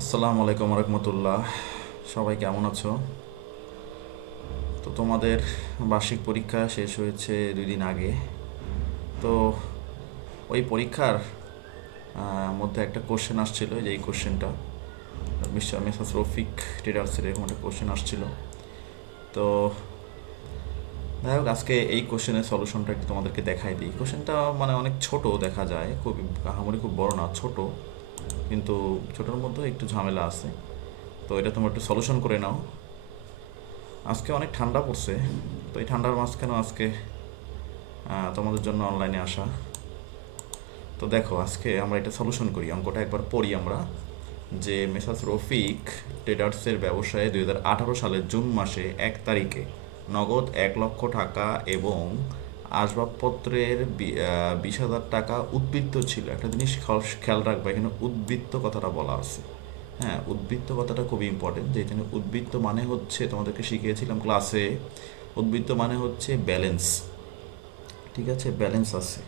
আসসালামু আলাইকুম রহমতুল্লাহ। সবাই কেমন আছো? তো তোমাদের বার্ষিক পরীক্ষা শেষ হয়েছে 2 দিন আগে। তো ওই পরীক্ষার মধ্যে একটা কোশ্চেন আসছিল, যে এই কোশ্চেনটা মিস্টার রফিক ট্রেডার্সের এরকম একটা কোশ্চেন আসছিল। তো যাই হোক, আজকে এই কোশ্চেনের সলিউশনটা একটু তোমাদেরকে দেখাই দিই। কোশ্চেনটা মানে অনেক ছোট দেখা যায়, খুব আহামরি খুব বড় না, ছোট, কিন্তু ছোটোর মধ্যে একটু ঝামেলা আছে। তো এটা তোমরা একটু সলিউশন করে নাও। আজকে অনেক ঠান্ডা পড়ছে, তো এই ঠান্ডার মাঝখানেও আজকে তোমাদের জন্য অনলাইনে আসা। তো দেখো, আজকে আমরা এটা সলিউশন করি, অঙ্কটা একবার পড়ি আমরা। যে মেসাস রফিক ট্রেডার্সের ব্যবসায়ে 2018 সালের জুন মাসে 1 তারিখে নগদ 1 লক্ষ টাকা এবং আসবাবপত্রের 20,000 টাকা উদ্বৃত্ত ছিল। একটা জিনিস খেয়াল রাখবে, এখানে উদ্বৃত্ত কথাটা বলা আছে। হ্যাঁ, উদ্বৃত্ত কথাটা খুবই ইম্পর্টেন্ট। যে এখানে উদ্বৃত্ত মানে হচ্ছে, তোমাদেরকে শিখিয়েছিলাম ক্লাসে, উদ্বৃত্ত মানে হচ্ছে ব্যালেন্স। ঠিক আছে, ব্যালেন্স আছে।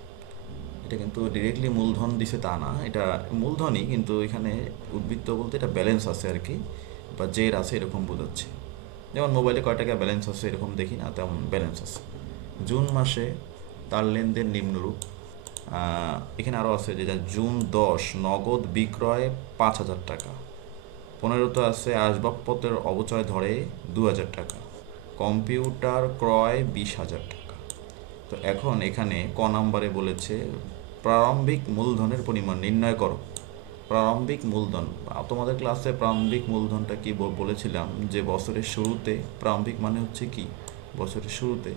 এটা কিন্তু ডিরেক্টলি মূলধন দিছে তা না, এটা মূলধনই, কিন্তু এখানে উদ্বৃত্ত বলতে এটা ব্যালেন্স আছে আর কি, বা জের আছে এরকম বোঝাচ্ছে। যেমন মোবাইলে কয় টাকা ব্যালেন্স আছে এরকম দেখি না, তেমন ব্যালেন্স আছে। জুন মাসে তার লেনদেন নিম্নরূপ। এখানে আরও আছে যে জুন 10 নগদ বিক্রয় 5,000 টাকা। 15তে আছে আসবাবপত্রের অবচয় ধরে 2,000 টাকা। কম্পিউটার ক্রয় 20,000 টাকা। তো এখন এখানে নাম্বারে বলেছে প্রারম্ভিক মূলধনের পরিমাণ নির্ণয় করো। প্রারম্ভিক মূলধন, তোমাদের ক্লাসে প্রারম্ভিক মূলধনটা কি বলেছিলাম, যে বছরের শুরুতে, প্রারম্ভিক মানে হচ্ছে কি, বছরের শুরুতে,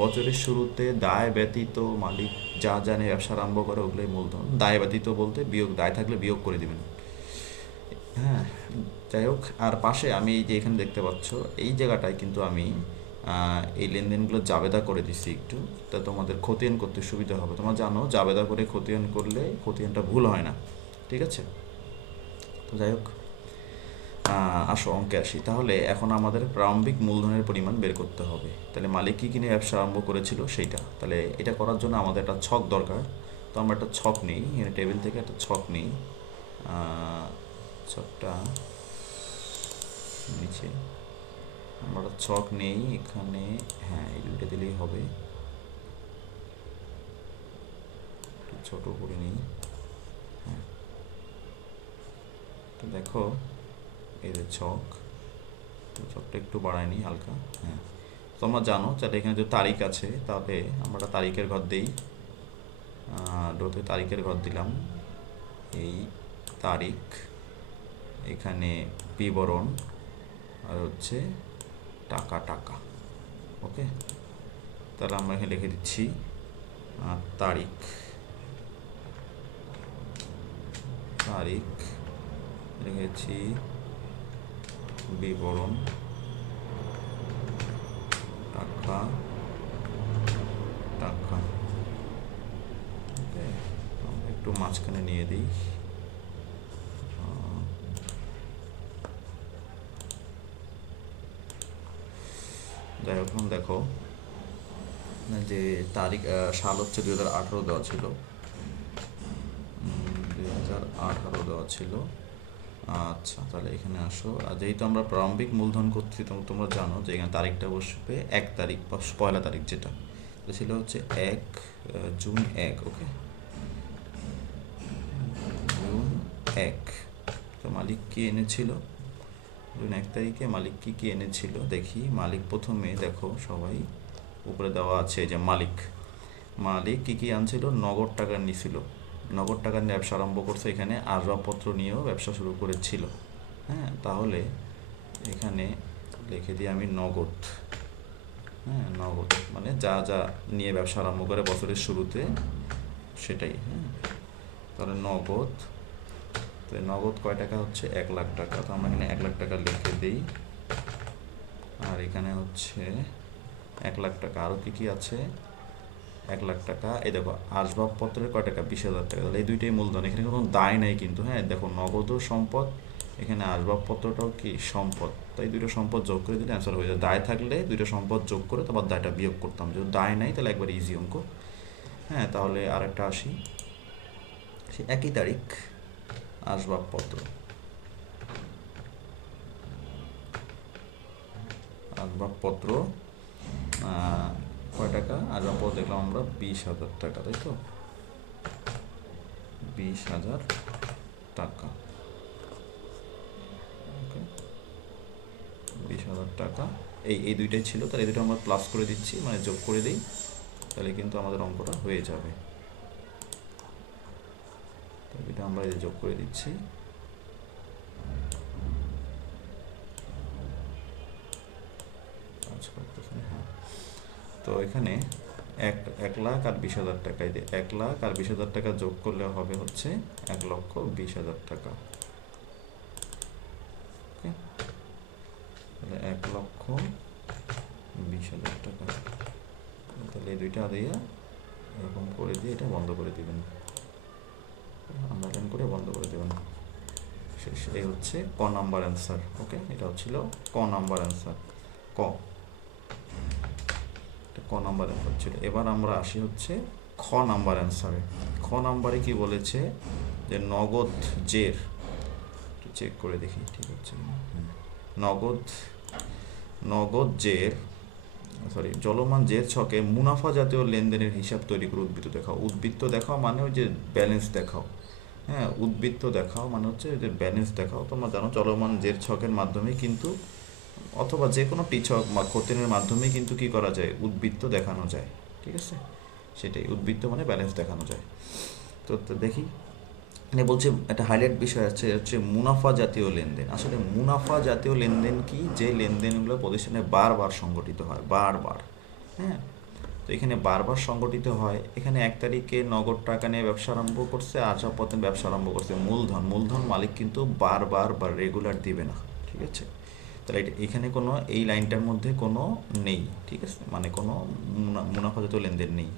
বছরের শুরুতে দায় ব্যতীত মালিক যা জানে ব্যবসা আরম্ভ করে ওগুলোই মূলধন। দায় ব্যতীত বলতে বিয়োগ, দায় থাকলে বিয়োগ করে দিবেন। হ্যাঁ, যাই হোক, আর পাশে আমি এই যে এখানে দেখতে পাচ্ছ, এই জায়গাটায় কিন্তু আমি এই লেনদেনগুলো জাবেদা করে দিচ্ছি একটু, তা তোমাদের খতিয়ান করতে সুবিধা হবে। তোমরা জানো জাবেদা করে খতিয়ান করলে খতিয়ানটা ভুল হয় না। ঠিক আছে, তো যাই হোক, আসো অঙ্কে আসি। তাহলে এখন আমাদের প্রারম্ভিক মূলধনের পরিমাণ বের করতে হবে। তাহলে মালিক কী কিনে ব্যবসা আরম্ভ করেছিল সেইটা। তাহলে এটা করার জন্য আমাদের একটা ছক দরকার। তো আমরা একটা ছক নিই, এখানে টেবিল থেকে একটা ছক নিই। ছকটা নিচে আমরা একটা ছক নেই এখানে। হ্যাঁ, এই দুইটা দিলেই হবে। একটু ছোট করে নিই। হ্যাঁ, তো দেখো, এই যে ছক, তো ছকটা একটু বাড়াই নিই হালকা। হ্যাঁ, তোমরা জানো যাতে এখানে যে তারিখ আছে, তাহলে আমরা একটা তারিখের ঘর দিই। ডোতে তারিখের ঘর দিলাম। এই তারিখ, এখানে বিবরণ, আর হচ্ছে টাকা টাকা। ওকে, তাহলে আমরা এখানে লিখে দিচ্ছি তারিখ, তারিখ লিখেছি, বিবরণ, টাকা টাকা। ওকে, আমরা একটু মাঝখানে নিয়ে দিই। যাই হোক, দেখো যে তারিখ, সাল হচ্ছে 2018 দেওয়া ছিল, 2018 দেওয়া ছিল। আচ্ছা, তাহলে এখানে আসো। আর যেহেতু আমরা প্রারম্ভিক মূলধন করছি, তোমরা জানো যে এখানে তারিখটা বসবে 1 তারিখ বা পয়লা তারিখ, যেটা তো ছিল হচ্ছে জুন 1। ওকে, জুন 1। তো মালিক কি এনেছিল জুন 1 তারিখে? মালিক কি কি এনেছিল দেখি। মালিক প্রথমে দেখো সবাই, উপরে দেওয়া আছে যে মালিক, মালিক কি কি আনছিল, নগদ টাকা নিয়েছিল, নগদ টাকা নিয়ে ব্যবসা আরম্ভ করছে। এখানে আসবাবপত্র নিয়েও ব্যবসা শুরু করেছিল। হ্যাঁ, তাহলে এখানে লিখে দিই আমি নগদ। হ্যাঁ, নগদ মানে যা যা নিয়ে ব্যবসা আরম্ভ করে বছরের শুরুতে, সেটাই। হ্যাঁ, তাহলে নগদ, তো নগদ কয় টাকা হচ্ছে, 1 লাখ টাকা। তো আমরা এখানে 1 লাখ টাকা লিখে দিই। আর এখানে হচ্ছে 1 লাখ টাকা, আরও কী কী আছে, 1 লাখ টাকা। এই দেখো আসবাবপত্রের কয় টাকা, 20,000 টাকা। তাহলে এই দুইটাই মূলধন, এখানে কোনো দায় নাই কিন্তু। হ্যাঁ, দেখো নগদও সম্পদ, এখানে আসবাবপত্রটাও কি সম্পদ। তাই দুটো সম্পদ যোগ করে দিলে অ্যান্সার হয়ে যায়। দায় থাকলে দুটো সম্পদ যোগ করে তারপর দায়টা বিয়োগ করতাম, যদি দায় নাই তাহলে একবার ইজি অঙ্ক। হ্যাঁ, তাহলে আরেকটা আসি, সে একই তারিখ, আসবাবপত্র, আসবাবপত্র কয় টাকা? আসবাবপত্র দেখলাম আমরা 20,000 টাকা, তাই তো? 20,000 টাকা। ওকে, 20,000 টাকা। এই দুইটাই ছিল, তাহলে এই দুটো আমরা প্লাস করে দিচ্ছি, মানে যোগ করে দিই, তাহলে কিন্তু আমাদের অঙ্কটা হয়ে যাবে। তো এটা আমরা এই যোগ করে দিচ্ছি। হ্যাঁ, তো এখানে 1,00,000 আর 20,000 টাকা, এই যে 1,00,000 আর 20,000 টাকা যোগ করলে হবে হচ্ছে 1,20,000 টাকা। ওকে, তাহলে 1,20,000 টাকা। তাহলে এই দুইটা দিয়ে এরকম করে দিয়ে এটা বন্ধ করে দিবেন, আন্ডারলাইন করে বন্ধ করে দেবেন। শেষ। এই হচ্ছে ক নাম্বার অ্যান্সার। ওকে, এটা হচ্ছিল ক নাম্বার অ্যান্সার। ক ক নাম্বার অ্যান্সার ছিল। এবার আমরা আসি হচ্ছে খ নাম্বার অ্যান্সারে। খ নাম্বারে কি বলেছে যে নগদ জের, চেক করে দেখি ঠিক হচ্ছে না। নগদ জের চলমান জের ছকে মুনাফা জাতীয় লেনদেনের হিসাব তৈরি করে উদ্বৃত্ত দেখাও। উদ্বৃত্ত দেখাও মানে ওই যে ব্যালেন্স দেখাও। হ্যাঁ, উদ্বৃত্ত দেখাও মানে হচ্ছে যে ব্যালেন্স দেখাও। তোমরা জানো চলমান জের ছকের মাধ্যমে কিন্তু, অথবা যে কোনো টি ছক বা খতিয়ানের মাধ্যমে কিন্তু কি করা যায়, উদ্বৃত্ত দেখানো যায়। ঠিক আছে, সেটাই উদ্বৃত্ত মানে ব্যালেন্স দেখানো যায়। তো দেখি, মানে বলছে একটা হাইলাইট বিষয় আছে হচ্ছে মুনাফা জাতীয় লেনদেন। আসলে মুনাফা জাতীয় লেনদেন কি? যে লেনদেনগুলো প্রতিষ্ঠানে বারবার সংগঠিত হয়, বারবার। হ্যাঁ, তো এখানে বারবার সংগঠিত হয়। এখানে 1 তারিখে নগদ টাকা নিয়ে ব্যবসা আরম্ভ করছে, আসবাবপত্র ব্যবসা আরম্ভ করছে, মূলধন মালিক কিন্তু বারবার বা রেগুলার দিবে না। ঠিক আছে, তাহলে এখানে কোনো এই লাইনটার মধ্যে কোনো নেই। ঠিক আছে, মানে কোনো মুনাফা জাতীয় লেনদেন নেই।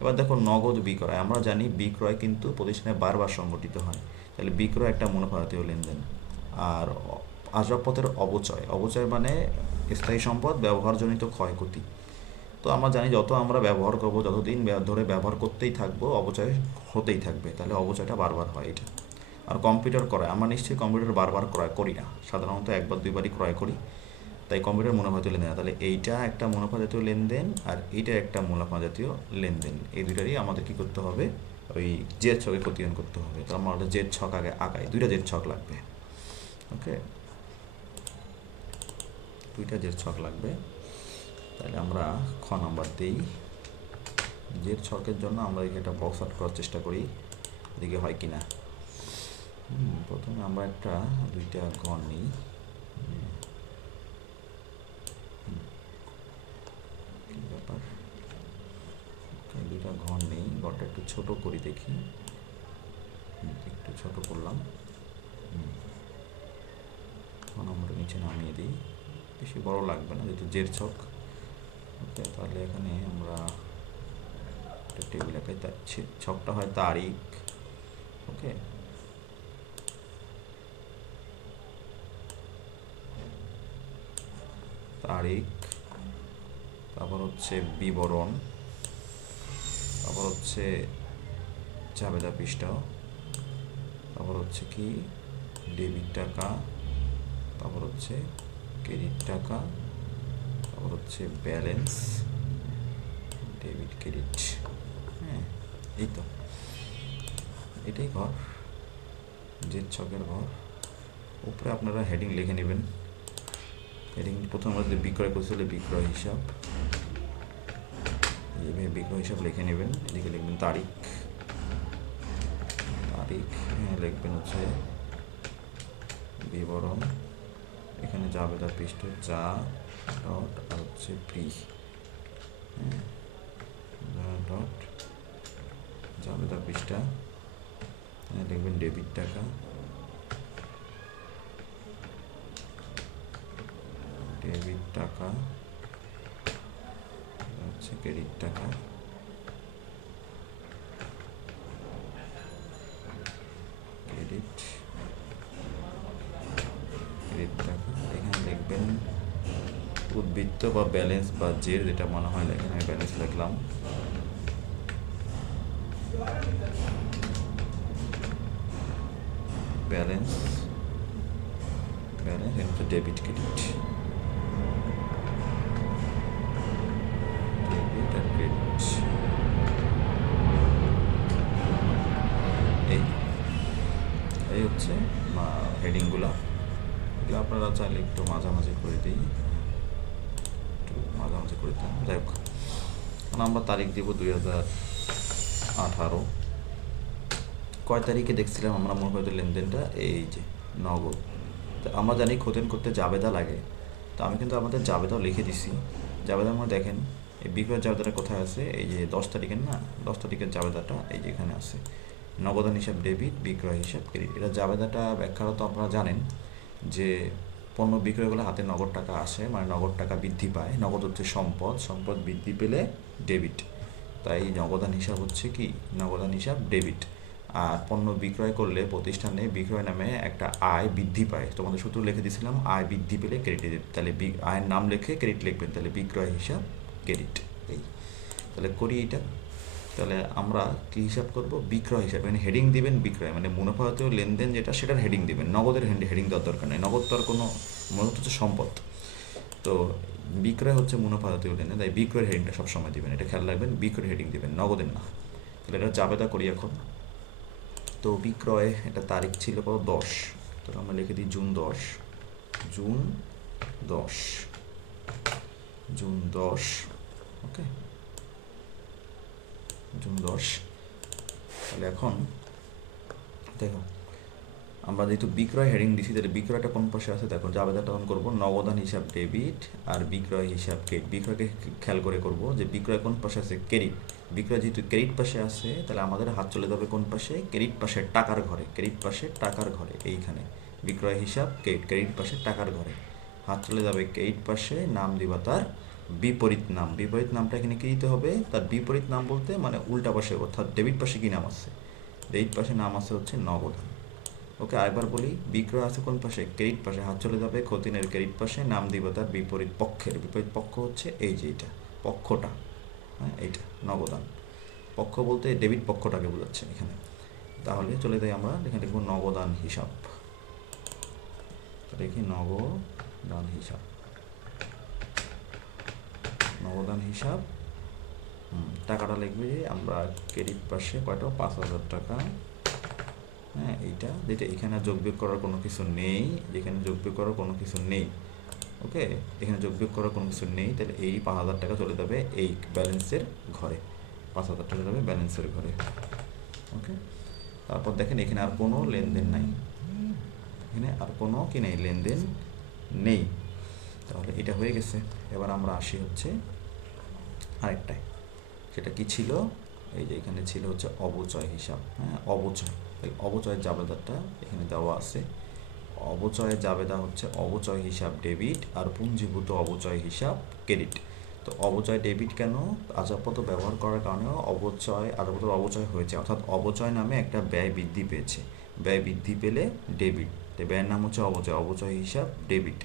এবার দেখো নগদ বিক্রয়, আমরা জানি বিক্রয় কিন্তু প্রতিষ্ঠানে বারবার সংগঠিত হয়, তাহলে বিক্রয় একটা মুনাফা জাতীয় লেনদেন। আর আসবাবপত্রের অবচয় মানে স্থায়ী সম্পদ ব্যবহারজনিত ক্ষয়ক্ষতি। তো আমরা জানি যত আমরা ব্যবহার করবো, যতদিন ধরে ব্যবহার করতেই থাকবো, অবচয় হতেই থাকবে, তাহলে অবচয়টা বারবার হয় এটা। আর কম্পিউটার ক্রয়, আমরা নিশ্চয়ই কম্পিউটার বারবার ক্রয় করি না, সাধারণত একবার দুইবারই ক্রয় করি, তাই কম্পিউটার মুনাফা জাতীয় লেনদেন। তাহলে এইটা একটা মুনাফা জাতীয় লেনদেন আর এইটা একটা মুনাফা জাতীয় লেনদেন। এই দুইটারই আমাদের কী করতে হবে, ওই জেড ছকে ক্ষতিয়ন করতে হবে। তো আমার জেড ছক আগে আগায়, দুইটা জেড ছক লাগবে। ওকে, দুইটা জেড ছক লাগবে। তাহলে আমরা খ নাম্বার দিই। জেড ছকের জন্য আমরা এটা বক্স আউট করার চেষ্টা করি, এদিকে হয় কি না। প্রথমে আমরা দুইটা ঘর নিই। ব্যাপার, দুইটা ঘর নেই, ঘরটা একটু ছোট করি দেখি, একটু ছোট করলাম। এখন আমরা নিচে নামিয়ে দিই, বেশি বড় লাগবে না যেহেতু জেড ছক। ওকে, তাহলে এখানে আমরা একটা টেবিল আঁকাই, ছকটা হয় তারিখ। ওকে, তারিখ, তারপর হচ্ছে বিবরণ, তারপর হচ্ছে জাবেদা পৃষ্ঠা, তারপর হচ্ছে কি ডেবিট টাকা, তারপর হচ্ছে ক্রেডিট টাকা, তারপর হচ্ছে ব্যালেন্স, ডেবিট ক্রেডিট। হ্যাঁ, এই তো এটাই ঘর, জেড ছকের ঘর। উপরে আপনারা হেডিং লিখে নেবেন। হেডিং প্রথম আমরা যদি বিক্রয় করতে বিক্রয় হিসাব, এইভাবে বিক্রয় হিসাব লিখে নেবেন। এদিকে লিখবেন তারিখ, লিখবেন হচ্ছে বিবরণ, এখানে জাবেদা পৃষ্ঠ যা ডট আর হচ্ছে প্রি, ডট জাবেদা পৃষ্ঠা, লিখবেন ডেবিট টাকা, হচ্ছে ক্রেডিট টাকা, ক্রেডিট টাকা। এখানে লিখবেন উদ্বৃত্ত বা ব্যালেন্স বা জের, যেটা মনে হয় লেখেন, আমি ব্যালেন্স লিখলাম। ব্যালেন্স হচ্ছে ডেবিট ক্রেডিট। এই এই হচ্ছে হেডিংগুলো। এগুলো আপনারা চাইলে একটু মাঝামাঝি করে দিই, একটু মাঝামাঝি করে দিন। যাই হোক, আমরা তারিখ দিব 2018। কয় তারিখে দেখছিলাম আমরা মনে করি লেনদেনটা? এই যে নগদ। তো আমরা জানি খতেন করতে জাবেদা লাগে, তো আমি কিন্তু আমাদের জাবেদাও লিখে দিছি। জাবেদার মধ্যে দেখেন এই বিক্রয়ের জাবেদাটা কোথায় আছে, এই যে 10 তারিখের না, 10 তারিখের জাবেদাটা এই যে এখানে আছে, নগদান হিসাব ডেবিট, বিক্রয় হিসাব ক্রেডিট। এটা জাবেদাটা ব্যাখ্যাটা তো আপনারা জানেন যে পণ্য বিক্রয় করলে হাতে নগদ টাকা আসে, মানে নগদ টাকা বৃদ্ধি পায়। নগদ হচ্ছে সম্পদ, সম্পদ বৃদ্ধি পেলে ডেবিট, তাই নগদান হিসাব হচ্ছে কি, নগদান হিসাব ডেবিট। আর পণ্য বিক্রয় করলে প্রতিষ্ঠানে বিক্রয় নামে একটা আয় বৃদ্ধি পায়। তোমাদের সূত্র লিখে দিয়েছিলাম, আয় বৃদ্ধি পেলে ক্রেডিট, তাহলে আয়ের নাম লিখে ক্রেডিট লিখবেন, তাহলে বিক্রয় হিসাব ক্রেডিট। এই তাহলে করি এটা। তাহলে আমরা কি হিসাব করব? বিক্রয় হিসাব, মানে হেডিং দিবেন বিক্রয়, মানে মুনাফা জাতীয় লেনদেন যেটা সেটার হেডিং দিবেন। নগদের হেডিং দেওয়ার দরকার নেই, নগদ তো আর কোনো, মূলত হচ্ছে সম্পদ। তো বিক্রয় হচ্ছে মুনাফা জাতীয় লেনদেন, তাই বিক্রয়ের হেডিংটা সবসময় দিবেন, এটা খেয়াল রাখবেন, বিক্রয়ের হেডিং দিবেন, নগদের না। তাহলে এটা জাবেদা করি এখন। তো বিক্রয়, এটা তারিখ ছিল কত? 10। তো আমরা লিখে দিই জুন 10, জুন 10, জুন 10। ওকে, জুন 10। তাহলে এখন দেখো, আমরা যেহেতু বিক্রয় হেডিং দিছি, তাহলে বিক্রয়টা কোন পাশে আছে দেখো, জাবেদাটা অন করবো নগদান হিসাব ডেবিট আর বিক্রয় হিসাব ক্রেডিট। বিক্রয়কে খেয়াল করে করব যে বিক্রয় কোন পাশে আছে, ক্রেডিট। বিক্রয় যেহেতু ক্রেডিট পাশে আছে, তাহলে আমাদের হাত চলে যাবে কোন পাশে? ক্রেডিট পাশে, টাকার ঘরে। ক্রেডিট পাশে টাকার ঘরে, এইখানে বিক্রয় হিসাব ক্রেডিট, ক্রেডিট পাশে টাকার ঘরে হাত চলে যাবে ক্রেডিট পাশে। নাম দিবা তার বিপরীত নাম। বিপরীত নামটা এখানে কি দিতে হবে? তার বিপরীত নাম বলতে মানে উল্টা পাশে, অর্থাৎ ডেবিট পাশে কি নাম আছে? ডেবিট পাশে নাম আছে হচ্ছে নগদান। ওকে, আরেকবার বলি, বিক্রয় আছে কোন পাশে? ক্রেডিট পাশে, হাত চলে যাবে খতিয়ানের ক্রেডিট পাশে, নাম দিব তার বিপরীত পক্ষের। বিপরীত পক্ষ হচ্ছে এই যে এটা পক্ষটা, হ্যাঁ এইটা নগদান। পক্ষ বলতে ডেবিট পক্ষটাকে বোঝাচ্ছে এখানে। তাহলে চলে যাই আমরা, এখানে দেখবো নগদান হিসাব। দেখি নগদান হিসাব, নগদান হিসাব। টাকাটা লিখবে আমরা ক্রেডিট পাশে কয়টা? 5,000 টাকা। হ্যাঁ, এইটা যেটা এখানে যোগ বিয়োগ করার কোনো কিছু নেই, যেখানে যোগ বিয়োগ করার কোনো কিছু নেই। ওকে, এখানে যোগ বিয়োগ করার কোনো কিছু নেই, তাহলে এই 5,000 টাকা চলে যাবে এই ব্যালেন্সের ঘরে। 5,000 টাকা যাবে ব্যালেন্সের ঘরে। ওকে, তারপর দেখেন এখানে আর কোনো লেনদেন নাই, এখানে আর কোনো কি নেই, লেনদেন নেই। তাহলে এটা হয়ে গেছে। এবার আমরা আসি হচ্ছে আরেকটায়, সেটা কি ছিল? এই যে এখানে ছিল হচ্ছে অবচয় হিসাব। হ্যাঁ, অবচয়, অবচয়ের জাবেদাটা এখানে দেওয়া আছে। অবচয়ের জাবেদা হচ্ছে অবচয় হিসাব ডেবিট আর পুঞ্জীভূত অবচয় হিসাব ক্রেডিট। তো অবচয় ডেবিট কেন? আসবাবপত্র ব্যবহার করার কারণে অবচয়, আসবাবপত্র অবচয় হয়েছে, অর্থাৎ অবচয় নামে একটা ব্যয় বৃদ্ধি পেয়েছে। ব্যয় বৃদ্ধি পেলে ডেবিট, তো ব্যয়ের নাম হচ্ছে অবচয়, অবচয় হিসাব ডেবিট।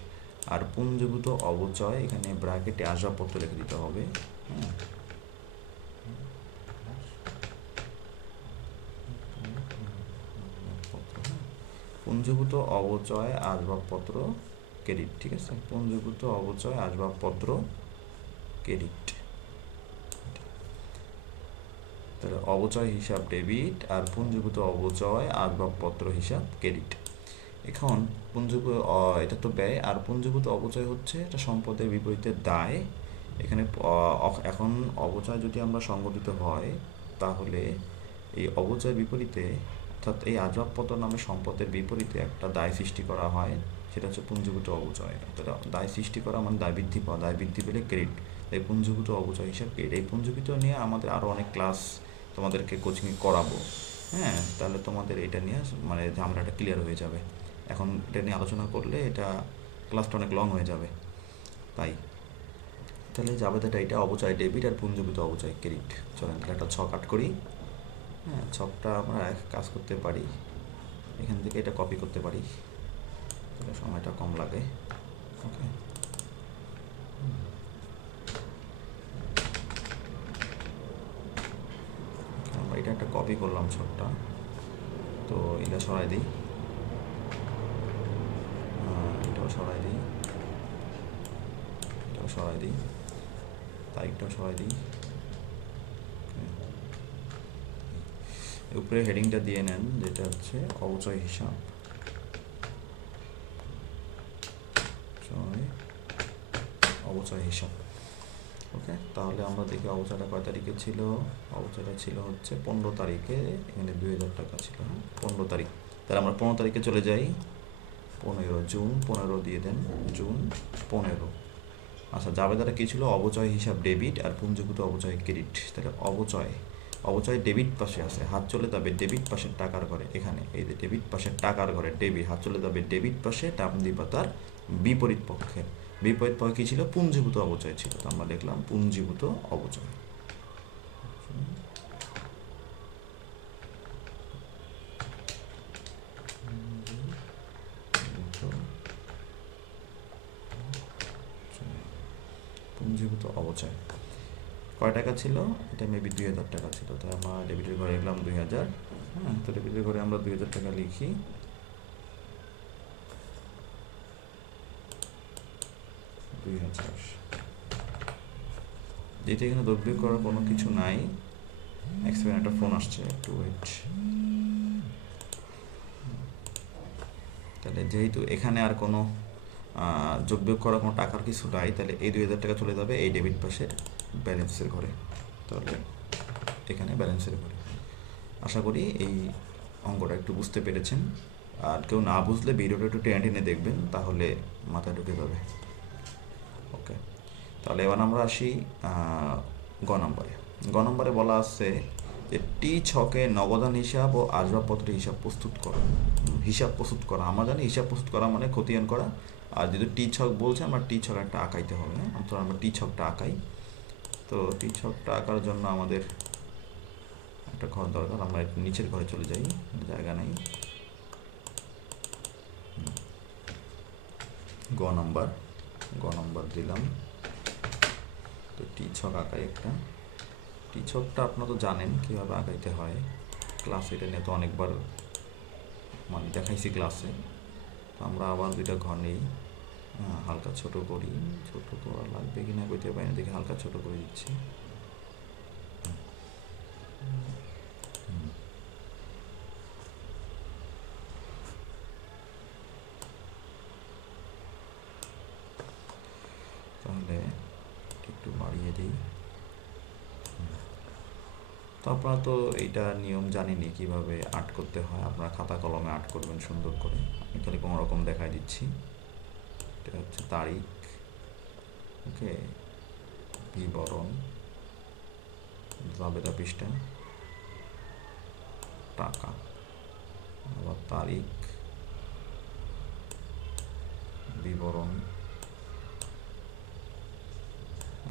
আর পুঞ্জীভূত অবচয়, এখানে ব্র্যাকেটে আসবাবপত্র লিখে দিতে হবে। হ্যাঁ, পুঞ্জীভূত অবচয় আসবাবপত্র ক্রেডিট। ঠিক আছে, পুঞ্জীভূত অবচয় আসবাবপত্র ক্রেডিট। তাহলে অবচয় হিসাব ডেবিট আর পুঞ্জীভূত অবচয় আসবাবপত্র হিসাব ক্রেডিট। এখন পুঞ্জীভূত, এটা তো ব্যয়, আর পুঞ্জীভূত অবচয় হচ্ছে এটা সম্পদের বিপরীতে দায়। এখানে এখন অবচয় যদি আমরা সংগঠিত হয়, তাহলে এই অবচয়ের বিপরীতে, অর্থাৎ এই আসবাবপত্র নামে সম্পদের বিপরীতে একটা দায় সৃষ্টি করা হয়, সেটা হচ্ছে পুঞ্জীভূত অবচয়। অর্থাৎ দায় সৃষ্টি করা মানে দায় বৃদ্ধি পাওয়া, দায় বৃদ্ধি পেলে ক্রেডিট, এই পুঞ্জীভূত অবচয় হিসাব ক্রেডিট। এই পুঞ্জীভূত নিয়ে আমাদের আরও অনেক ক্লাস তোমাদেরকে কোচিংয়ে করাবো। হ্যাঁ, তাহলে তোমাদের এটা নিয়ে মানে ঝামেলাটা ক্লিয়ার হয়ে যাবে। এখন এটা নিয়ে আলোচনা করলে এটা ক্লাসটা অনেক লং হয়ে যাবে, তাই। তাহলে জাবেদাটা এটা অবচয় ডেবিট আর পুঞ্জীভূত অবচয় ক্রেডিট। চলেন তাহলে একটা ছক আট করি। হ্যাঁ, ছকটা আমরা এক কাজ করতে পারি, এখান থেকে এটা কপি করতে পারি, তাহলে সময়টা কম লাগে। ওকে, আমরা এটা একটা কপি করলাম ছকটা, তো এটা সরাই দিই, এটাও সরাই দিই, এটাও সরাই দিই, তারিখটাও সরাই দিই। উপরে হেডিংটা দিয়ে নেন, যেটা হচ্ছে অবচয় হিসাব। অবচয় হিসাব। ওকে, তাহলে আমরা দেখি অবচয়টা কয় তারিখে ছিল। অবচয়টা ছিল হচ্ছে 15 তারিখে। এখানে 2000 টাকা ছিল, 15 তারিখ। তাহলে আমরা 15 তারিখে চলে যাই। 15 জুন, 15 দিয়ে দেন, জুন 15। আচ্ছা, জাবেদাটা কী ছিল? অবচয় হিসাব ডেবিট আর পুঞ্জীভূত অবচয় ক্রেডিট। তাহলে অবচয় ডেবিট পাশে আছে, হাত চলে যাবে ডেবিট পাশের টাকার ঘরে। এখানে এই যে ডেবিট পাশের টাকার ঘরে ডেবিট, হাত চলে যাবে ডেবিট পাশে, টার্ম দিবা তার বিপরীত পক্ষে। বিপরীত পক্ষে কী ছিল? পুঞ্জীভূত অবচয় ছিল। তো আমরা লিখলাম পুঞ্জীভূত অবচয়। পুঞ্জীভূত অবচয় কয় টাকা ছিল? এটা মেবি 2000 টাকা ছিল। তো আমরা ডেবিটের ঘরে লিখলাম 2000। হ্যাঁ, তো ডেবিটের ঘরে আমরা 2000 টাকা লিখি। যেহেতু এখানে দৈর্ঘ্য করার কোনো কিছু নাই। এক্সপেন একটা ফোন আসছে, একটু ওয়েট। তাহলে যেহেতু এখানে আর কোনো যোগ বিয়োগ করার কোনো টাকার কিছু নাই, তাহলে এই 2000 টাকা চলে যাবে এই ডেবিট পাশে ব্যালেন্সের ঘরে। তাহলে এখানে ব্যালেন্সের ঘরে। আশা করি এই অঙ্কটা একটু বুঝতে পেরেছেন। আর কেউ না বুঝলে ভিডিওটা একটু টেনে টেনে দেখবেন, তাহলে মাথায় ঢুকে যাবে। ওকে, তাহলে এবার আমরা আসি গ নম্বরে। গ নম্বরে বলা আছে যে টি ছকে নগদান হিসাব ও আসবাবপত্রের হিসাব প্রস্তুত করা। আমরা জানি হিসাব প্রস্তুত করা মানে খতিয়ান করা। আর যদি টি ছক বলছে, আমরা টি ছক একটা আঁকাইতে হবে। হ্যাঁ, তো আমরা টি ছকটা আঁকাই। তো টি ছকটা আঁকার জন্য আমাদের একটা ঘর দরকার। আমরা নিচের ঘরে চলে যাই, জায়গা নেই। গ নম্বর দিলাম। তো টি ছক আঁকাই একটা। টি ছকটা আপনারা তো জানেন কীভাবে আঁকাইতে হয়, ক্লাসে এটা নিয়ে তো অনেকবার মানে দেখাইছি ক্লাসে। তো আমরা আবার দুইটা ঘর নেই, হালকা ছোট করি। ছোট করা লাগবে কিনা কইতে পারি না, দেখি হালকা ছোট করে দিচ্ছি। তাহলে একটু বাড়িয়ে দিই। তো আপনারা তো এইটা নিয়ম জানেনই কীভাবে আর্ট করতে হয়। আপনারা খাতা কলমে আর্ট করবেন সুন্দর করে। আমি খালি কোনো রকম দেখাই দিচ্ছি। এটা হচ্ছে তারিখ, ওকে, বিবরণ, জাবেদা পৃষ্ঠা, টাকা, আবার তারিখ, বিবরণ,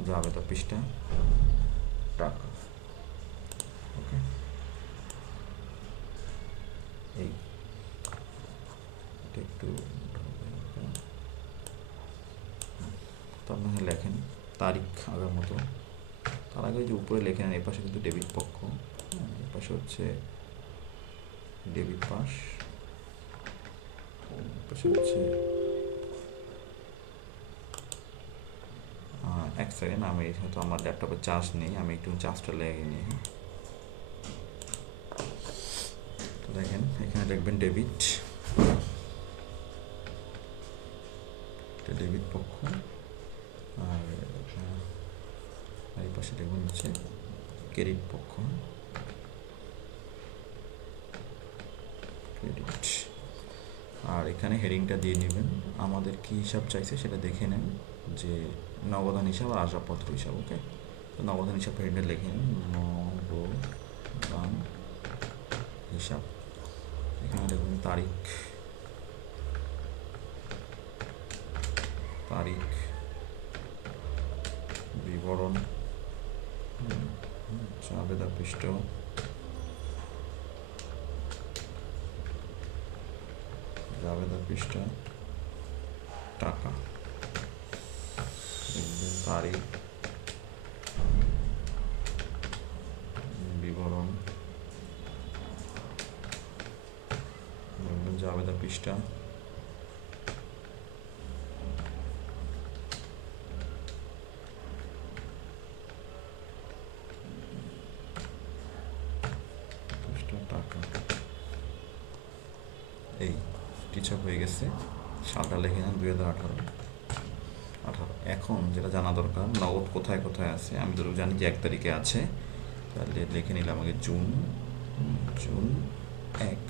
জাবেদা পৃষ্ঠা, টাকা। ওকে, এই একটু তো আপনারা লেখেন তারিখ আগের মতো। তার আগে যে উপরে লেখেন, এর পাশে কিন্তু ডেবিট পক্ষ, এর পাশে হচ্ছে ডেবিট পাশ, পাশে হচ্ছে এক সেকেন্ড, আমি হয়তো আমার ল্যাপটপে চার্জ নেই, আমি একটু চার্জটা লেগে নিই। তো দেখেন এখানে লিখবেন ডেবিট, এটা ডেবিট পক্ষ। আর এই পাশে লিখবেন হচ্ছে ক্রেডিট পক্ষ, ক্রেডিট। আর এখানে হেডিংটা দিয়ে নেবেন। আমাদের কি হিসাব চাইছে সেটা দেখে নেন, যে নগদান হিসাব আর আসবাবপত্র হিসাব। ওকে, তো নগদান হিসাব হেডিংটা লিখে নিন, নগদান হিসাব। এখানে দেখুন তারিখ, বিবরণ, জাবেদা পৃষ্ঠ, টাকা। তারিখ, বিবরণ, জাবেদা পৃষ্ঠা, টাকা। এই টিচার হয়ে গেছে, সালটা লিখে নেন 2018। এখন যেটা জানা দরকার, নগদ কোথায় কোথায় আছে। আমি তো জানি যে 1 তারিখে আছে, তাহলে লিখে নিলাম আগে জুন। জুন 1।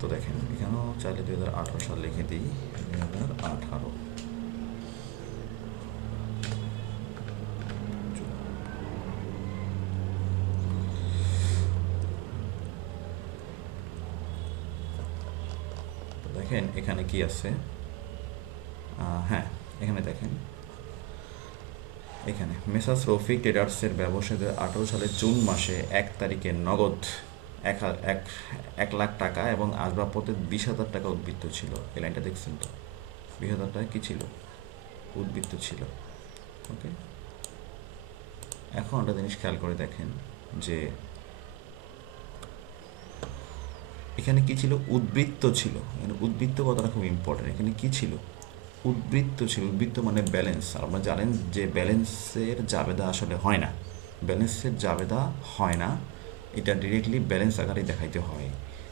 তো দেখেন এখানেও চাইলে 2018 সাল লিখে দিই, 2018। দেখেন এখানে কি আছে, হ্যাঁ এখানে দেখেন, এখানে মেসার্স রফিক ট্রেডার্সের ব্যবসায় 2018 সালের জুন মাসে 1 তারিখে নগদ এক হা- এক 1 লাখ টাকা এবং আসবাবপত্রে 20,000 টাকা উদ্বৃত্ত ছিল। এই লাইনটা দেখছেন তো, 20,000 টাকা কী ছিল, উদ্বৃত্ত ছিল। ওকে, এখন একটা জিনিস খেয়াল করে দেখেন যে এখানে কি ছিল, উদ্বৃত্ত ছিল। এখানে উদ্বৃত্ত কথাটা খুব ইম্পর্টেন্ট। এখানে কি ছিল, উদ্বৃত্ত ছিল। উদ্বৃত্ত মানে ব্যালেন্স। আর আপনারা জানেন যে ব্যালেন্সের জাবেদা আসলে হয় না, ব্যালেন্সের জাবেদা হয় না, এটা ডিরেক্টলি ব্যালেন্স আকারে দেখাইতে হয়।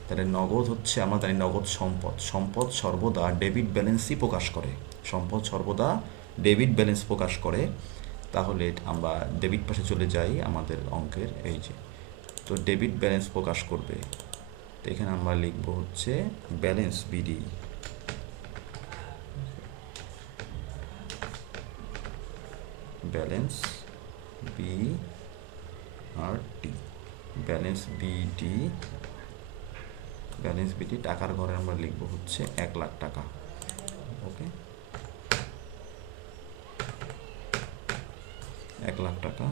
তাহলে নগদ হচ্ছে, আমরা জানি নগদ সম্পদ, সম্পদ সর্বদা ডেবিট ব্যালেন্সই প্রকাশ করে, সম্পদ সর্বদা ডেবিট ব্যালেন্স প্রকাশ করে। তাহলে আমরা ডেবিট পাশে চলে যাই আমাদের অঙ্কের, এই যে, তো ডেবিট ব্যালেন্স প্রকাশ করবে। তো এখানে আমরা লিখব হচ্ছে ব্যালেন্স বিডি, ব্যালেন্স বি আর টি, ব্যালেন্স বিডি, ব্যালেন্স বিডি টাকার ঘরে আমরা লিখব হচ্ছে 1 লাখ টাকা। ওকে, 1 লাখ টাকা।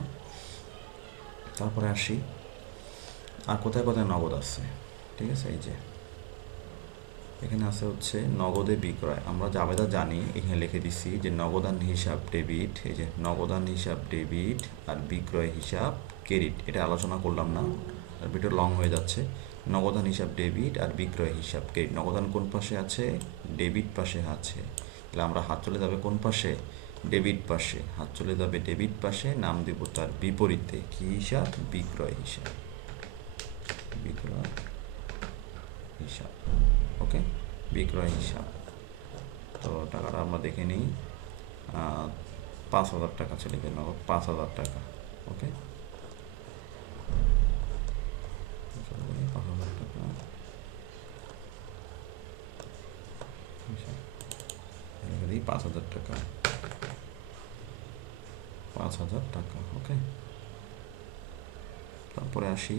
তারপরে আসি, আর কোথায় কোথায় নগদ আছে, ঠিক আছে। এই যে এখানে আছে হচ্ছে নগদে বিক্রয়, আমরা জাবেদা জানি, এখানে লিখে দিছি যে নগদান হিসাব ডেবিট, এই যে নগদান হিসাব ডেবিট আর বিক্রয় হিসাব ক্রেডিট। এটা আলোচনা করলাম না, আর ভিডিও লং হয়ে যাচ্ছে। নগদান হিসাব ডেবিট আর বিক্রয় হিসাব ক্রেডিট। নগদান কোন পাশে আছে, ডেবিট পাশে আছে। তাহলে আমরা হাত চলে যাবে কোন পাশে, ডেবিট পাশে। হাত চলে যাবে ডেবিট পাশে, নাম দেব তার বিপরীতে কি হিসাব, বিক্রয় হিসাব, বিক্রয় হিসাব। ওকে, বিক্রয় হিসাব। তো টাকাটা আমরা দেখে নিই, 5,000 টাকা চলে গেল, 5,000 টাকা। ওকে, 5,000 টাকা দিই, 5,000 টাকা, 5,000 টাকা। ওকে, তারপরে আসি,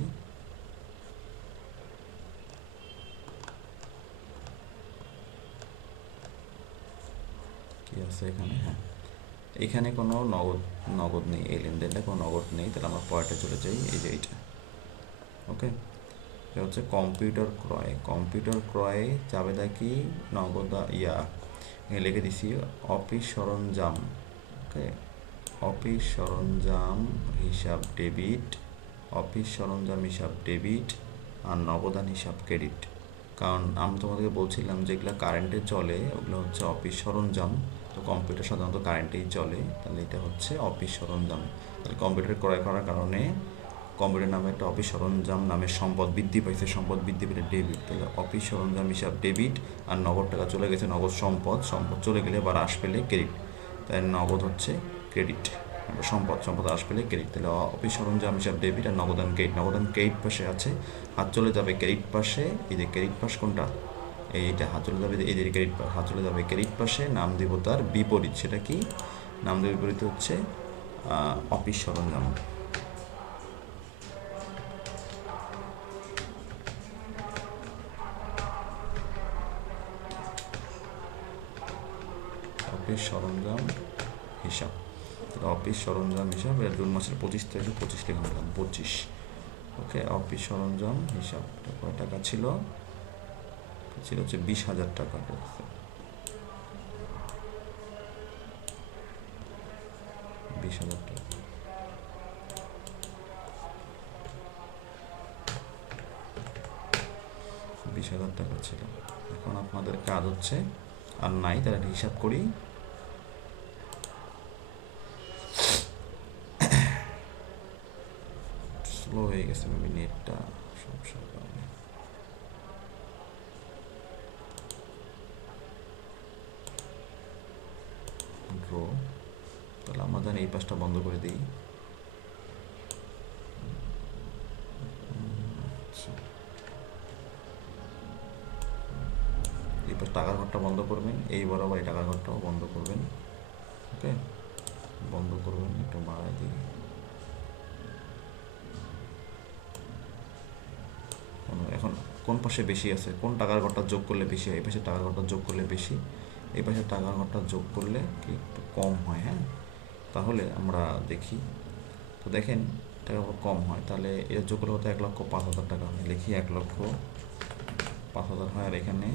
কি আছে এখানে, হ্যাঁ এখানে কোনো নগদ, নগদ নেই, এই লেনদেনটা কোনো নগদ নেই। তাহলে আমরা পয়েন্টে চলে যাই, এই যে এইটা। ওকে, এটা হচ্ছে কম্পিউটার ক্রয়। কম্পিউটার ক্রয়ে জাবেদা কি, নগদ এখানে লিখে দিছি অফিস সরঞ্জাম। ওকে, অফিস সরঞ্জাম হিসাব ডেবিট, অফিস সরঞ্জাম হিসাব ডেবিট আর নগদান হিসাব ক্রেডিট। কারণ আমি তোমাদেরকে বলছিলাম যেগুলো কারেন্টে চলে ওগুলো হচ্ছে অফিস সরঞ্জাম। তো কম্পিউটার সাধারণত কারেন্টেই চলে, তাহলে এটা হচ্ছে অফিস সরঞ্জাম। তাহলে কম্পিউটার ক্রয় করার কারণে কম্পিউটার নামে একটা অফিস সরঞ্জাম নামের সম্পদ বৃদ্ধি পাইছে, সম্পদ বৃদ্ধি পেলে ডেবিট। তাহলে অফিস সরঞ্জাম হিসাব ডেবিট আর নগদ টাকা চলে গেছে, নগদ সম্পদ, সম্পদ চলে গেলে বা হ্রাস পেলে ক্রেডিট। তাই নগদ হচ্ছে ক্রেডিট, সম্পদ, সম্পদ হ্রাস পেলে ক্রেডিট। তাহলে অফিস সরঞ্জাম হিসাব ডেবিট আর নগদান ক্রেডিট। নগদান ক্রেডিট পাশে আছে, হাত চলে যাবে ক্রেডিট পাশে। এই যে ক্রেডিট পাশ কোনটা, এইটা হাত চলে যাবে, এই যে ক্রেডিট পাশ, হাত চলে যাবে ক্রেডিট পাশে, নাম দেব তার বিপরীত। সেটা কি, নাম দেব বিপরীত হচ্ছে অফিস সরঞ্জাম। অফিস সরঞ্জাম হিসাব, অফিস সরঞ্জাম হিসাব, এটা জুন মাসের 25 তারিখে 25 লিখে নিলাম, 25। ওকে, অফিস সরঞ্জাম হিসাব কয় টাকা ছিল, ছিল হচ্ছে 20,000 টাকা। 20,000 টাকা, 20,000 টাকা ছিল। এখন আপনাদের কাজ হচ্ছে, আর নাই তারা হিসাব করি, স্লো হয়ে গেছে মেবি নেটটা, সমস্যার কারণে। পাশটা বন্ধ করে দিই। এই পাশ টাকার ঘরটা বন্ধ করবেন, এই বরাবর এই টাকার ঘরটাও বন্ধ করবেন। ওকে, বন্ধ করবেন, একটু বাড়াই দিই। এখন কোন পাশে বেশি আছে, কোন টাকার ঘরটা যোগ করলে বেশি হয়? এই পাশে টাকার ঘরটা যোগ করলে বেশি, এই পাশে টাকার ঘরটা যোগ করলে কি একটু কম হয়। হ্যাঁ, তাহলে আমরা দেখি। তো দেখেন টাকা কম হয়, তাহলে এটা যোগ করলে হতো 1,05,000 টাকা হয়। লিখি 1,05,000 হয়। আর এখানে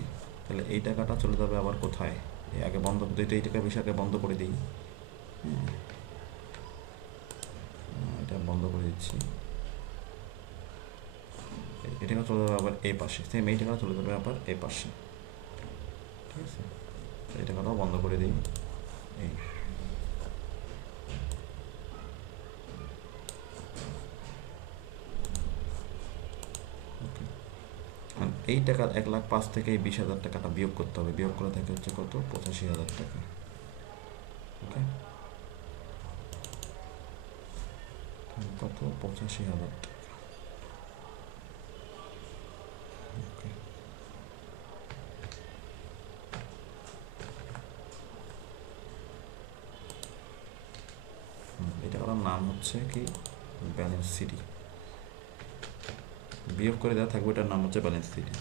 তাহলে এই টাকাটা চলে যাবে আবার কোথায়? আগে বন্ধ, যেহেতু এই টাকা বেশি আগে বন্ধ করে দিই। এটা বন্ধ করে দিচ্ছি। এই টাকা চলে যাবে আবার এই পাশে, সেম এই টাকা চলে যাবে আবার এই পাশে। ঠিক আছে, এই টাকাটাও বন্ধ করে দিই। এই এই টাকা 1,05,000 থেকে এই 20,000 টাকাটা বিয়োগ করতে হবে। বিয়োগ করে থাকে হচ্ছে কত? 85,000 টাকা। ওকে, কত? 85,000 টাকা। ওকে, এই টাকাটার নাম হচ্ছে কি? Balance CD. বিয়োগ করে দেওয়া থাকবে, এটার নাম হচ্ছে balance CD.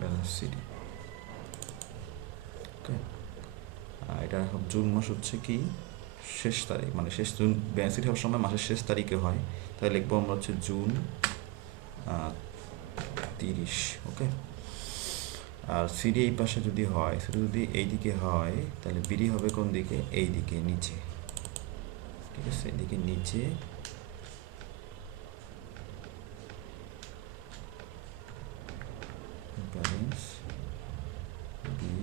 Balance CD. Okay, এটা জুন মাস হচ্ছে কি শেষ তারিখ, মানে শেষ জুন। ব্যালেন্স সিটি হওয়ার সময় মাসের শেষ তারিখে হয়, তাই লিখবো আমরা হচ্ছে জুন 30। ওকে, আর সিডি এই পাশে যদি হয়, সিডি যদি এই দিকে হয়, তাহলে বিডি হবে কোন দিকে? এই দিকে, নিচে। ঠিক আছে, এইদিকে নিচে। Balance B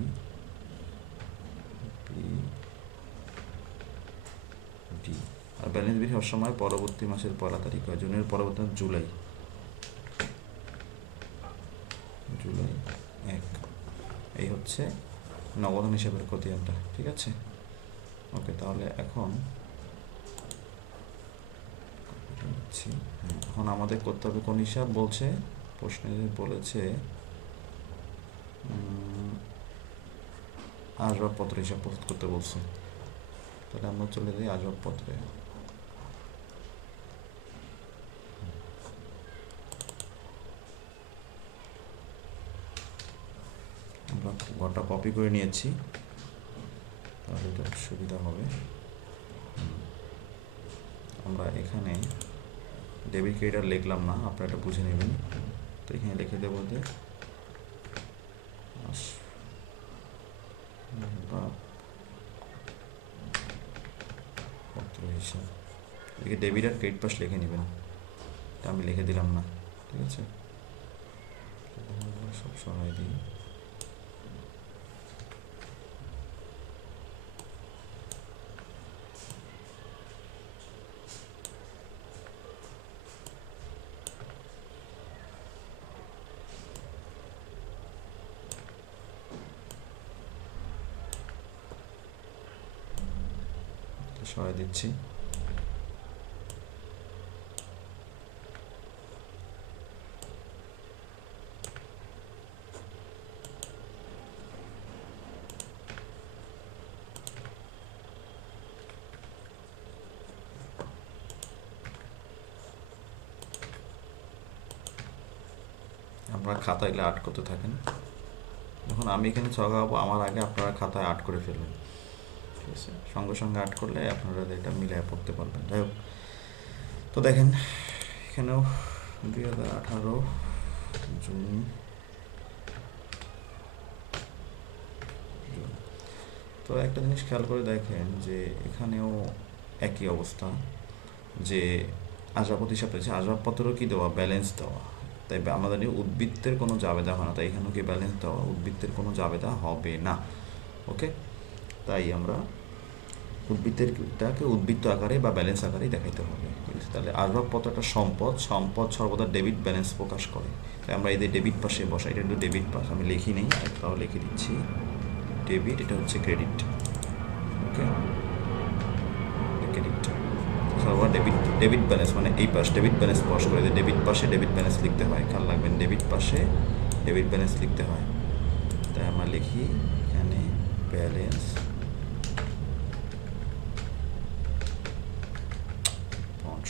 B D. আর ব্যালেন্স বি হওয়ার সময় পরবর্তী মাসের 1 তারিখ হয়। জুনের পরবর্তী জুলাই, জুলাই 1। এই হচ্ছে নগদান হিসাবের খতিয়ানটা। ঠিক আছে, ওকে। তাহলে এখন এখন আমাদের করতে হবে কোন হিসাব বলছে প্রশ্নে? বলেছে আসবাবপত্র হিসাব প্রস্তুত করতে বলছে। তাহলে আমরা চলে যাই আসবাবপত্রে। আমরা ঘরটা কপি করে নিয়েছি, তাহলে এটা সুবিধা হবে। আমরা এখানে ডেবিট ক্রেডিট লিখলাম না, আপনারা এটা বুঝে নেবেন। তো এখানে লিখে দেবো যে পত্র হিসাব। এদিকে ডেবিট আর ক্রেডিট পাশ লিখে নেবেন, এটা আমি লিখে দিলাম না। ঠিক আছে, সব সরাই দিই। সরাই দিচ্ছি। আপনারা খাতা এগুলো আর্ট করতে থাকেন। যখন আমি এখানে ছকাবো, আমার আগে আপনারা খাতায় আর্ট করে ফেলবেন। ঠিক আছে, সঙ্গে সঙ্গে আর্ট করলে আপনারা এটা মিলিয়ে পড়তে পারবেন। যাই হোক, তো দেখেন এখানেও 2018 জুন। তো একটা জিনিস খেয়াল করে দেখেন যে এখানেও একই অবস্থা, যে আসবাবপত্র হিসাব রয়েছে, আসবাবপত্রও কি দেওয়া? ব্যালেন্স দেওয়া। তাই আমরা জানি উদ্বৃত্তের কোনো জাবেদা হয় না, তাই এখানেও কি ব্যালেন্স দেওয়া? উদ্বৃত্তের কোনো জাবেদা হবে না। ওকে, তাই আমরা উদ্বৃত্তটাকে উদ্বৃত্ত আকারে বা ব্যালেন্স আকারেই দেখাইতে হবে, ঠিক আছে। তাহলে আসবাবপত্র একটা সম্পদ, সম্পদ সর্বদা ডেবিট ব্যালেন্স প্রকাশ করে। তাই আমরা এই যে ডেবিট পাশে বসাই, এটা কিন্তু ডেবিট পাশ, আমি লিখি নেই, একটাও লিখে দিচ্ছি ডেবিট, এটা হচ্ছে ক্রেডিট। ওকে, ক্রেডিট সর্বদা ডেবিট, ডেবিট ব্যালেন্স মানে এই পাশ ডেবিট ব্যালেন্স প্রকাশ করে, যে ডেবিট পাশে ডেবিট ব্যালেন্স লিখতে হয়, খেয়াল রাখবেন ডেবিট পাশে ডেবিট ব্যালেন্স লিখতে হয়। তাই আমরা লিখি এখানে ব্যালেন্স,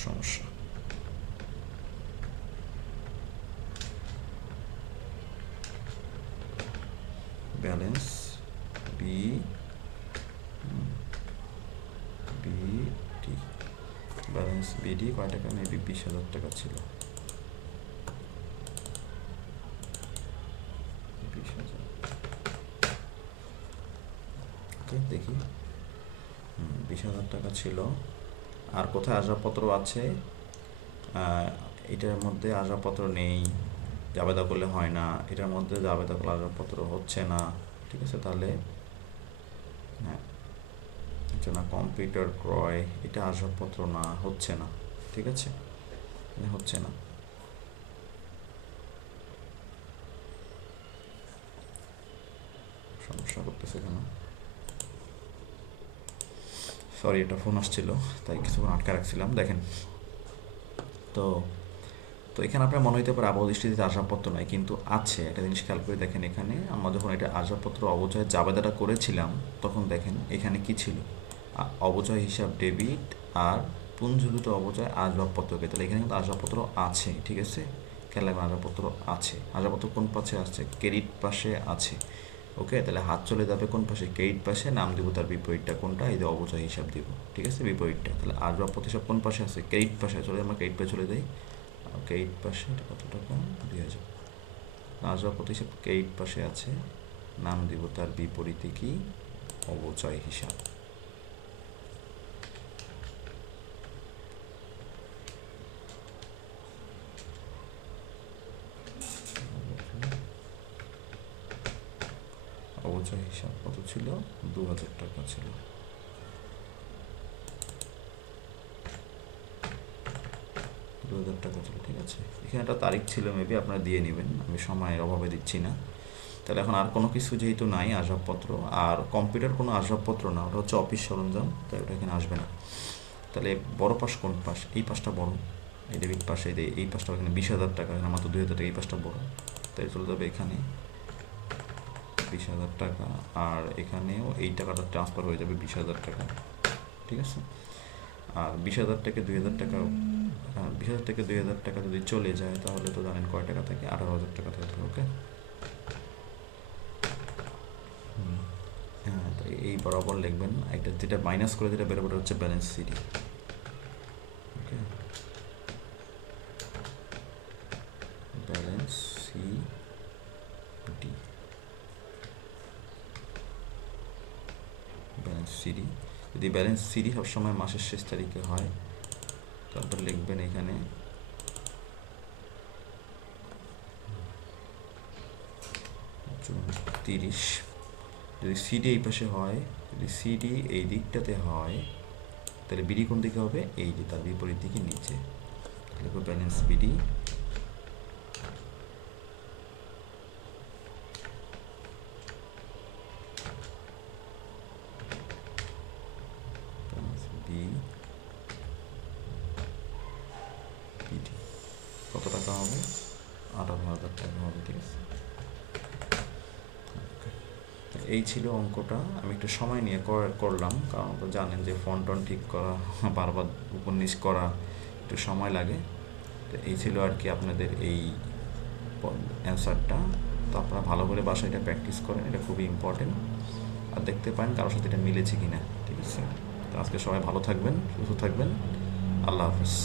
সমস্যা, balance B BD, balance BD কয় টাকা, মেবি 20,000 টাকা ছিল, 20,000। ওকে দেখি, 20,000 টাকা ছিল। আর কোথায় আসবাবপত্র আছে, এটার মধ্যে আসবাবপত্র নেই, জাবেদা করলে হয় না, এটার মধ্যে জাবেদা করলে আসবাবপত্র হচ্ছে না, ঠিক আছে। তাহলে হ্যাঁ, হচ্ছে না, কম্পিউটার ক্রয়, এটা আসবাবপত্র না, হচ্ছে না, ঠিক আছে, হচ্ছে না। সমস্যা করতেছে কেন, সরি এটা ফোন আসছিল তাই কিছুক্ষণ আটকা রাখছিলাম। দেখেন তো তো এখানে আপনার মনে হইতে পারে আবহাওয়া দৃষ্টিতে আসবাবপত্র নাই, কিন্তু আছে। একটা জিনিস খেয়াল করে দেখেন, এখানে আমরা যখন এটা আসবাবপত্র অবচয় জাবেদাটা করেছিলাম তখন দেখেন এখানে কি ছিল, অবচয় হিসাব ডেবিট আর পুঞ্জীভূত অবচয় আসবাবপত্রকে, তাহলে এখানে কিন্তু আসবাবপত্র আছে, ঠিক আছে। খেয়াল রাখবেন আসবাবপত্র আছে, আসবাবপত্র কোন পাশে আছে, ক্রেডিট পাশে আছে। ওকে, তাহলে হাত চলে যাবে কোন পাশে, ক্রেডিট পাশে, নাম দিব তার বিপরীতটা কোনটা, এই যে অবচয় হিসাব দিব, ঠিক আছে, বিপরীতটা। তাহলে আসবাবপত্র হিসাব কোন পাশে আছে, ক্রেডিট পাশে, চলে আমরা ক্রেডিট পাশে চলে যাই। ক্রেডিট পাশে এটা কত টাকা, 2,000। আসবাবপত্র হিসাব ক্রেডিট পাশে আছে, নাম দিব তার বিপরীতে কি, অবচয় হিসাব। অবচয় হিসাব কত ছিল, 2,000 টাকা ছিল। টাকা ছিল, ঠিক আছে। এখানে একটা তারিখ ছিল, মেবি আপনারা দিয়ে নেবেন, আমি সময়ের অভাবে দিচ্ছি না। তাহলে এখন আর কোনো কিছু যেহেতু নাই আসবাবপত্র, আর কম্পিউটার কোনো আসবাবপত্র না, ওটা হচ্ছে অফিস সরঞ্জাম, তাই ওটা এখানে আসবে না। তাহলে বড় পাশ কোন পাশ, এই পাশটা বড়, এই ডেবিট পাশে এই পাশটা, এখানে 20,000 টাকা, এখানে মাত্র 2,000 টাকা, এই পাশটা বড়, তাই চলে যাবে এখানে 20,000 টাকা, আর এখানেও এই টাকাটা ট্রান্সফার হয়ে যাবে 20,000 টাকা, ঠিক আছে। আর 20,000 থেকে 2,000 টাকা, 20,000 থেকে 2,000 টাকা যদি চলে যায় তাহলে তো জানেন কয় টাকা থাকে, 18,000 টাকা থাকবে। ওকে, হ্যাঁ, তো এই বরাবর লিখবেন, একটা যেটা মাইনাস করে যেটা বেরোবে হচ্ছে ব্যালেন্স সিডি। ওকে, ব্যালেন্স সিডি, ব্যালেন্স সিডি। যদি ব্যালেন্স সিডি সবসময় মাসের শেষ তারিখে হয়, তারপর লিখবেন এখানে জুন 30। যদি সিডি এই পাশে হয়, যদি সিডি এই দিকটাতে হয়, তাহলে বিডি কোন দিকে হবে, এই যে তার বিপরীত দিকে নিচে, লিখবো ব্যালেন্স বিডি, কত টাকা হবে, 18,000 টাকা হবে, ঠিক আছে। এই ছিল অঙ্কটা, আমি একটু সময় নিয়ে করলাম, কারণ তো জানেন যে ফোন টোন ঠিক করা, বারবার উপর নিচ করা একটু সময় লাগে। তো এই ছিল আর কি আপনাদের এই অ্যান্সারটা। তো আপনারা ভালো করে বাসায় এটা প্র্যাকটিস করেন, এটা খুবই ইম্পর্টেন্ট। আর দেখতে পারেন কারোর সাথে এটা মিলেছে কি না, ঠিক আছে। তো আজকে সবাই ভালো থাকবেন, সুস্থ থাকবেন, আল্লাহ হাফেজ।